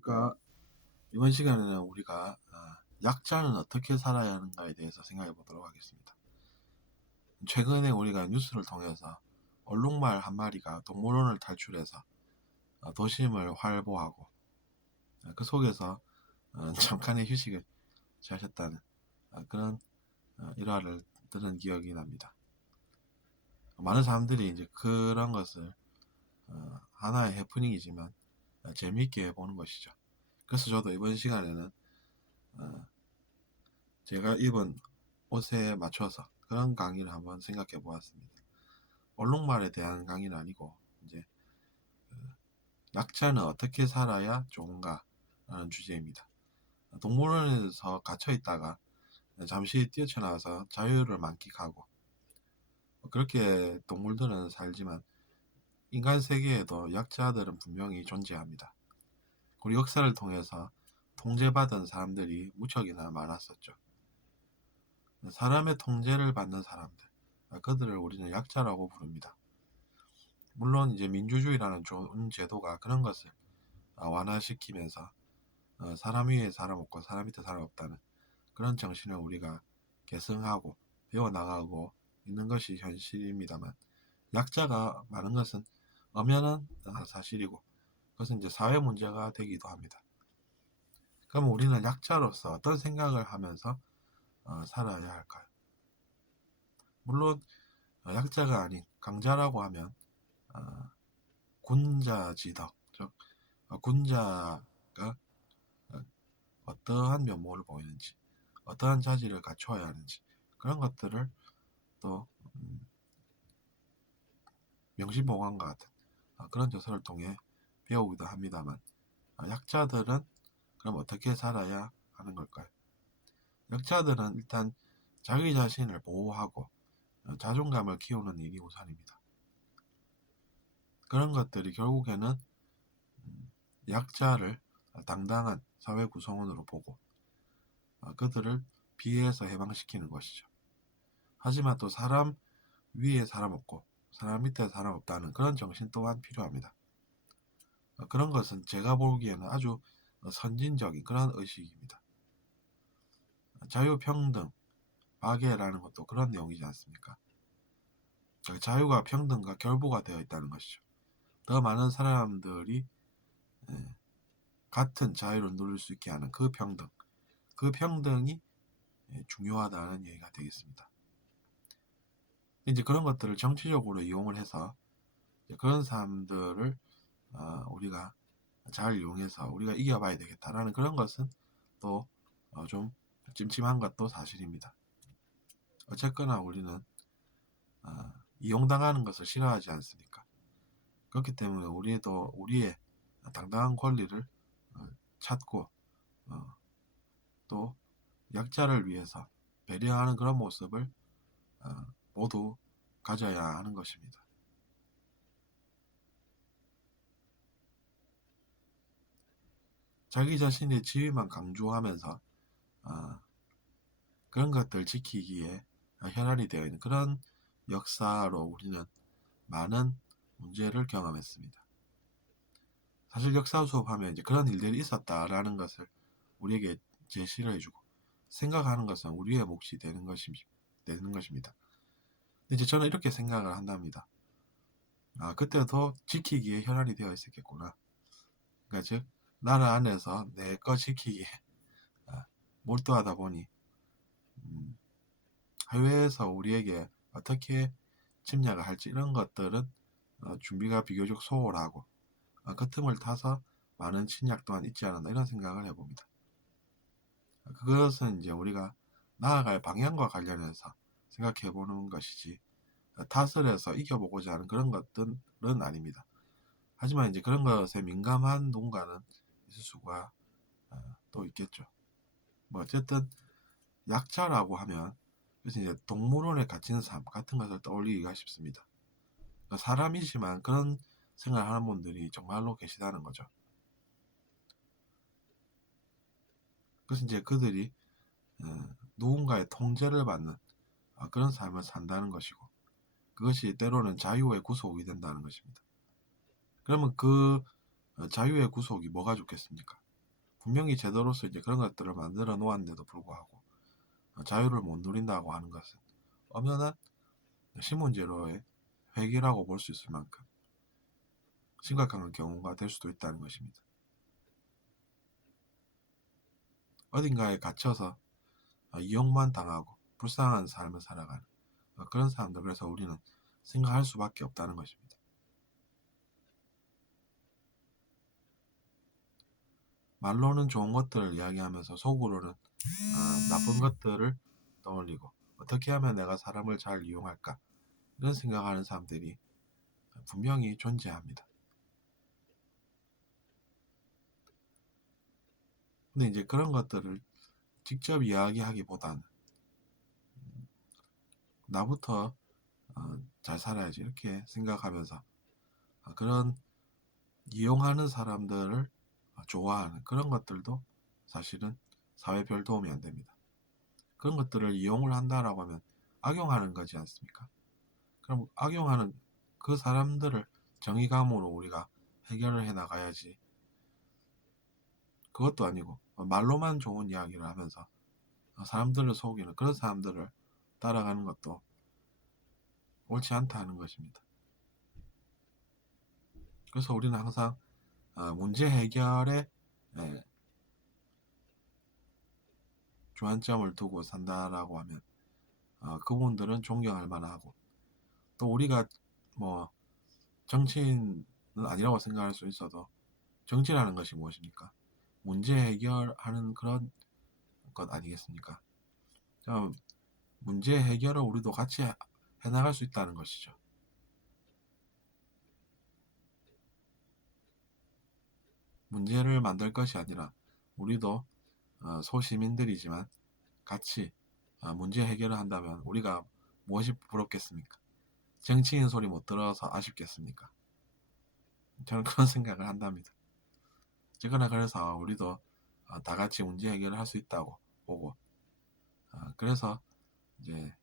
그러니까 이번 시간에는 우리가 약자는 어떻게 살아야 하는가에 대해서 생각해 보도록 하겠습니다. 최근에 우리가 뉴스를 통해서 얼룩말 한 마리가 동물원을 탈출해서 도심을 활보하고 그 속에서 잠깐의 휴식을 취하셨다는 그런 일화를 들은 기억이 납니다. 많은 사람들이 이제 그런 것을 하나의 해프닝이지만 재미있게 보는 것이죠. 그래서 저도 이번 시간에는 제가 입은 옷에 맞춰서 그런 강의를 한번 생각해 보았습니다. 얼룩말에 대한 강의는 아니고 이제 약자는 어떻게 살아야 좋은가 라는 주제입니다. 동물원에서 갇혀 있다가 잠시 뛰어나와서 자유를 만끽하고 그렇게 동물들은 살지만 인간 세계에도 약자들은 분명히 존재합니다. 우리 역사를 통해서 통제받은 사람들이 무척이나 많았었죠. 사람의 통제를 받는 사람들, 그들을 우리는 약자라고 부릅니다. 물론 이제 민주주의라는 좋은 제도가 그런 것을 완화시키면서 사람 위에 사람 없고 사람 밑에 사람 없다는 그런 정신을 우리가 계승하고 배워나가고 있는 것이 현실입니다만, 약자가 많은 것은 엄연한 사실이고 그것은 이제 사회 문제가 되기도 합니다. 그럼 우리는 약자로서 어떤 생각을 하면서 살아야 할까요? 물론 약자가 아닌 강자라고 하면 군자지덕, 즉 군자가 어떠한 면모를 보이는지, 어떠한 자질을 갖추어야 하는지 그런 것들을 또 명심보감과 같은 그런 저서를 통해 배우기도 합니다만, 약자들은 그럼 어떻게 살아야 하는 걸까요? 약자들은 일단 자기 자신을 보호하고 자존감을 키우는 일이 우선입니다. 그런 것들이 결국에는 약자를 당당한 사회 구성원으로 보고 그들을 피해에서 해방시키는 것이죠. 하지만 또 사람 위에 사람 없고 사람 밑에 사람 없다는 그런 정신 또한 필요합니다. 그런 것은 제가 보기에는 아주 선진적인 그런 의식입니다. 자유평등, 박애라는 것도 그런 내용이지 않습니까? 자유가 평등과 결부가 되어 있다는 것이죠. 더 많은 사람들이 같은 자유를 누릴 수 있게 하는 그 평등, 그 평등이 중요하다는 얘기가 되겠습니다. 이제 그런 것들을 정치적으로 이용을 해서 그런 사람들을 우리가 잘 이용해서 우리가 이겨봐야 되겠다라는 그런 것은 또 좀 찜찜한 것도 사실입니다. 어쨌거나 우리는 이용당하는 것을 싫어하지 않습니까? 그렇기 때문에 우리도 우리의 당당한 권리를 찾고 또 약자를 위해서 배려하는 그런 모습을 모두 가져야 하는 것입니다. 자기 자신의 지위만 강조하면서 그런 것들 지키기에 혈안이 되어 있는 그런 역사로 우리는 많은 문제를 경험했습니다. 사실 역사 수업하면 이제 그런 일들이 있었다라는 것을 우리에게 제시를 해주고 생각하는 것은 우리의 몫이 되는 것입니다. 근데 이제 저는 이렇게 생각을 한답니다. 그때도 지키기에 혈안이 되어 있었겠구나. 그러니까 즉 나라 안에서 내 거 지키기에 몰두하다 보니 해외에서 우리에게 어떻게 침략을 할지 이런 것들은 준비가 비교적 소홀하고 그 틈을 타서 많은 침략 또한 있지 않았나 이런 생각을 해봅니다. 그것은 이제 우리가 나아갈 방향과 관련해서 생각해 보는 것이지 탓을 해서 이겨보고자 하는 그런 것들은 아닙니다. 하지만 이제 그런 것에 민감한 누군가는 있을 수가 또 있겠죠. 뭐 어쨌든 약자라고 하면 그래서 이제 동물원에 갇힌 삶 같은 것을 떠올리기가 쉽습니다. 그러니까 사람이지만 그런 생각하는 분들이 정말로 계시다는 거죠. 그래서 이제 그들이 누군가의 통제를 받는 그런 삶을 산다는 것이고 그것이 때로는 자유의 구속이 된다는 것입니다. 그러면 그 자유의 구속이 뭐가 좋겠습니까? 분명히 제도로서 이제 그런 것들을 만들어 놓았는데도 불구하고 자유를 못 누린다고 하는 것은 엄연한 신문제로의 획일이라고 볼 수 있을 만큼 심각한 경우가 될 수도 있다는 것입니다. 어딘가에 갇혀서 이용만 당하고 불쌍한 삶을 살아가는 그런 사람들, 그래서 우리는 생각할 수밖에 없다는 것입니다. 말로는 좋은 것들을 이야기하면서 속으로는 나쁜 것들을 떠올리고 어떻게 하면 내가 사람을 잘 이용할까 이런 생각하는 사람들이 분명히 존재합니다. 근데 이제 그런 것들을 직접 이야기하기보다는 나부터 잘 살아야지 이렇게 생각하면서 그런 이용하는 사람들을 좋아하는 그런 것들도 사실은 사회에 별 도움이 안 됩니다. 그런 것들을 이용을 한다라고 하면 악용하는 거지 않습니까? 그럼 악용하는 그 사람들을 정의감으로 우리가 해결을 해 나가야지, 그것도 아니고 말로만 좋은 이야기를 하면서 사람들을 속이는 그런 사람들을 따라가는 것도 옳지 않다는 것입니다. 그래서 우리는 항상 문제 해결에 주안점을 두고 산다라고 하면 그분들은 존경할 만하고, 또 우리가 뭐 정치인은 아니라고 생각할 수 있어도 정치라는 것이 무엇입니까? 문제 해결하는 그런 것 아니겠습니까? 문제 해결을 우리도 같이 해나갈 수 있다는 것이죠. 문제를 만들 것이 아니라 우리도 소시민들이지만 같이 문제 해결을 한다면 우리가 무엇이 부럽겠습니까? 정치인 소리 못 들어서 아쉽겠습니까? 저는 그런 생각을 한답니다. 어쨌거나 그래서 우리도 다 같이 문제 해결을 할 수 있다고 보고, 그래서 이제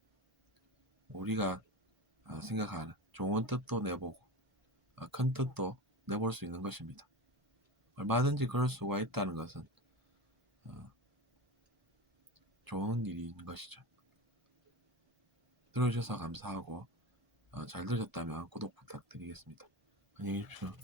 우리가 생각하는 좋은 뜻도 내보고 큰 뜻도 내볼 수 있는 것입니다. 얼마든지 그럴 수가 있다는 것은 좋은 일인 것이죠. 들어주셔서 감사하고 잘 들으셨다면 구독 부탁드리겠습니다. 안녕히 계십시오.